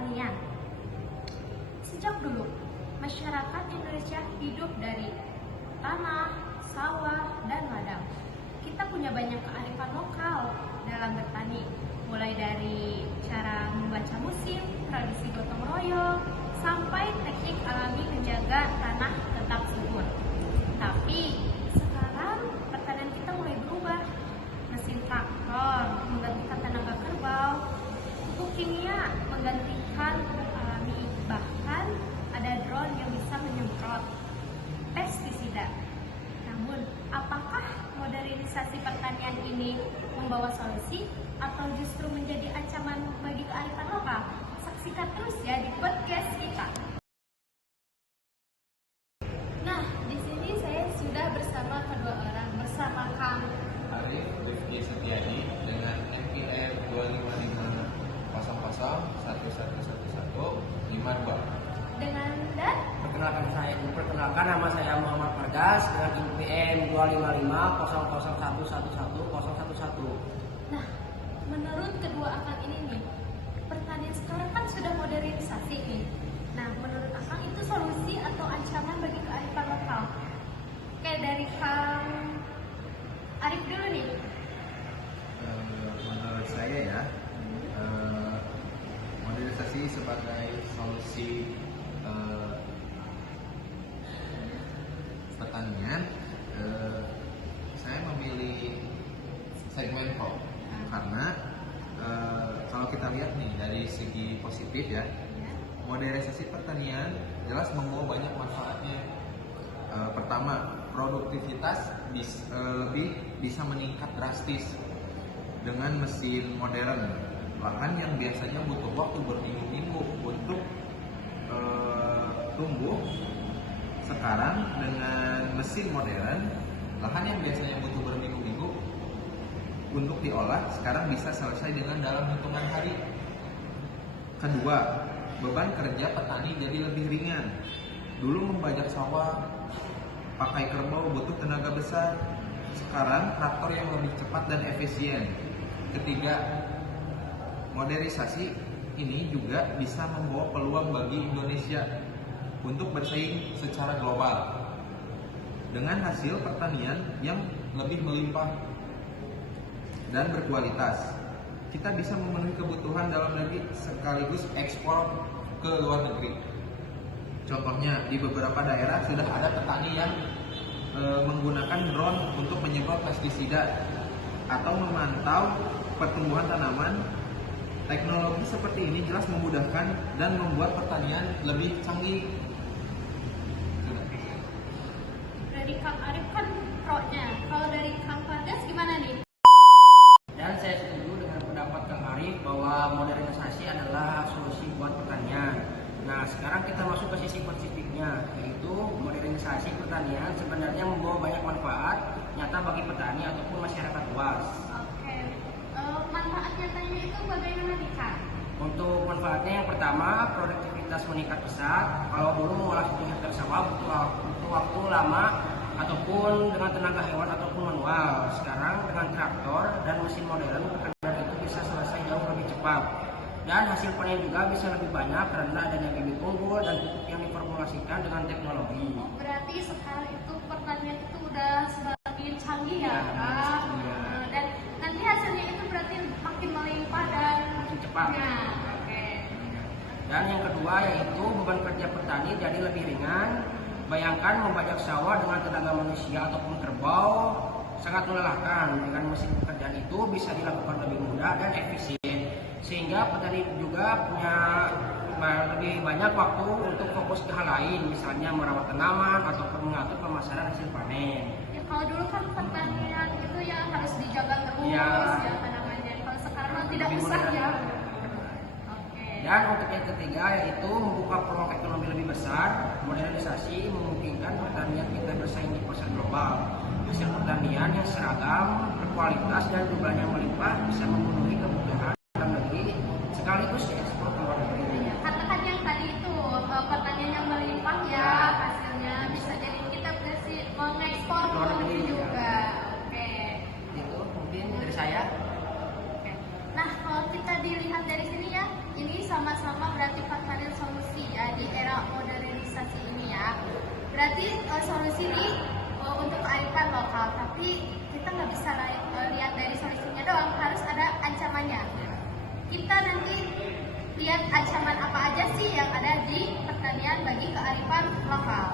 pertanian. Sejak dulu, masyarakat Indonesia hidup dari tanah, sawah, dan ladang. Kita punya banyak kearifan lokal dalam bertani, mulai dari cara membaca musim, tradisi gotong royong, sampai teknik alami menjaga tanah tetap subur. Tapi sekarang pertanian kita mulai berubah. Mesin traktor menggantikan tenaga kerbau, pupuk kimia menggantikan pupuk alami, bahkan ada drone yang bisa menyemprot pestisida. Namun, apakah modernisasi pertanian ini membawa solusi atau justru menjadi ancaman bagi kearifan lokal? Saksikan terus ya di podcast kita. Nah, di sini saya sudah bersama kedua orang, bersama Kang Arif Rifki Setiadi dengan NPM 25500111152 dengan dan Perkenalkan nama saya Muhammad Fargas dengan NPM 25500111111. Nah, menurut kedua akang ini nih, pertanian sekarang kan sudah modernisasi nih. Nah, menurut akang itu solusi atau ancaman bagi kearifan lokal? Kayak dari Kang Arif dulu nih. Menurut saya ya, modernisasi sebagai solusi pertanian, saya memilih segmen kok karena kalau kita lihat nih dari segi positif ya, modernisasi pertanian jelas membawa banyak manfaatnya. Pertama, produktivitas lebih bisa meningkat drastis dengan mesin modern. Lahan yang biasanya butuh waktu berminggu-minggu untuk tumbuh, sekarang dengan mesin modern, lahan yang biasanya butuh berminggu-minggu untuk diolah sekarang bisa selesai dengan dalam hitungan hari. Kedua, beban kerja petani jadi lebih ringan. Dulu membajak sawah pakai kerbau butuh tenaga besar, sekarang traktor yang lebih cepat dan efisien. Ketiga, modernisasi ini juga bisa membawa peluang bagi Indonesia untuk bersaing secara global dengan hasil pertanian yang lebih melimpah dan berkualitas. Kita bisa memenuhi kebutuhan dalam negeri sekaligus ekspor ke luar negeri. Contohnya di beberapa daerah sudah ada petani yang menggunakan drone untuk menyemprot pestisida atau memantau pertumbuhan tanaman. Teknologi seperti ini jelas memudahkan dan membuat pertanian lebih canggih. Dari Kang Arif kan pro-nya. Kalau dari Kang Fargas gimana nih? Dan saya setuju dengan pendapat Kang Arif bahwa modernisasi adalah solusi buat pertanian. Nah, sekarang kita masuk ke sisi positifnya, yaitu modernisasi pertanian sebenarnya membawa banyak manfaat nyata bagi petani ataupun masyarakat luas. Oke. Manfaat nyatanya itu bagaimana nih, Kang? Untuk manfaatnya yang pertama, produktivitas meningkat pesat. Kalau dulu mengolah 1 hektar sawah butuh waktu lama ataupun dengan tenaga hewan ataupun manual. Sekarang dengan traktor dan mesin modern, pekerjaan itu bisa selesai jauh lebih cepat. Dan hasil panen juga bisa lebih banyak karena adanya bibit unggul dan pupuk yang diformulasikan dengan teknologi. Berarti sekarang itu pertanian itu udah semakin canggih ya, Ya, Kak? iya. Dan nanti hasilnya itu berarti makin melimpah dan Makin cepat. Nah, oke. Dan yang kedua yaitu beban kerja petani jadi lebih ringan. Bayangkan membajak sawah dengan tenaga manusia ataupun kerbau sangat melelahkan. Dengan mesin pekerjaan itu bisa dilakukan lebih mudah dan efisien, sehingga petani juga punya lebih banyak waktu untuk fokus ke hal lain, misalnya merawat tanaman ataupun mengatur pemasaran hasil panen. Ya, kalau dulu kan pertanian itu ya harus dijaga terus Ya. ya tanamannya. Kalau sekarang kan tidak Lebih usah mudah. ya. Oke. Dan untuk yang ketiga yaitu membuka peluang ekonomi lebih besar. Modernisasi memungkinkan pertanian kita bersaing di pasar global. Hasil pertanian yang seragam, berkualitas dan jumlahnya melimpah bisa memenuhi kebutuhan dalam negeri sekaligus diekspor ke luar negeri. Ya, katakan yang tadi itu pertanian yang melimpah ya hasilnya bisa jadi kita mengekspor ke luar negeri juga. Oke. Itu mungkin dari saya. Oke. Nah, kalau kita dilihat dari sini ya, ini sama-sama berarti cari solusi ya di era modernisasi ini ya. Berarti solusi ini untuk kearifan lokal, tapi kita nggak bisa lihat dari solusinya doang, harus ada ancamannya. Kita nanti lihat ancaman apa aja sih yang ada di pertanian bagi kearifan lokal.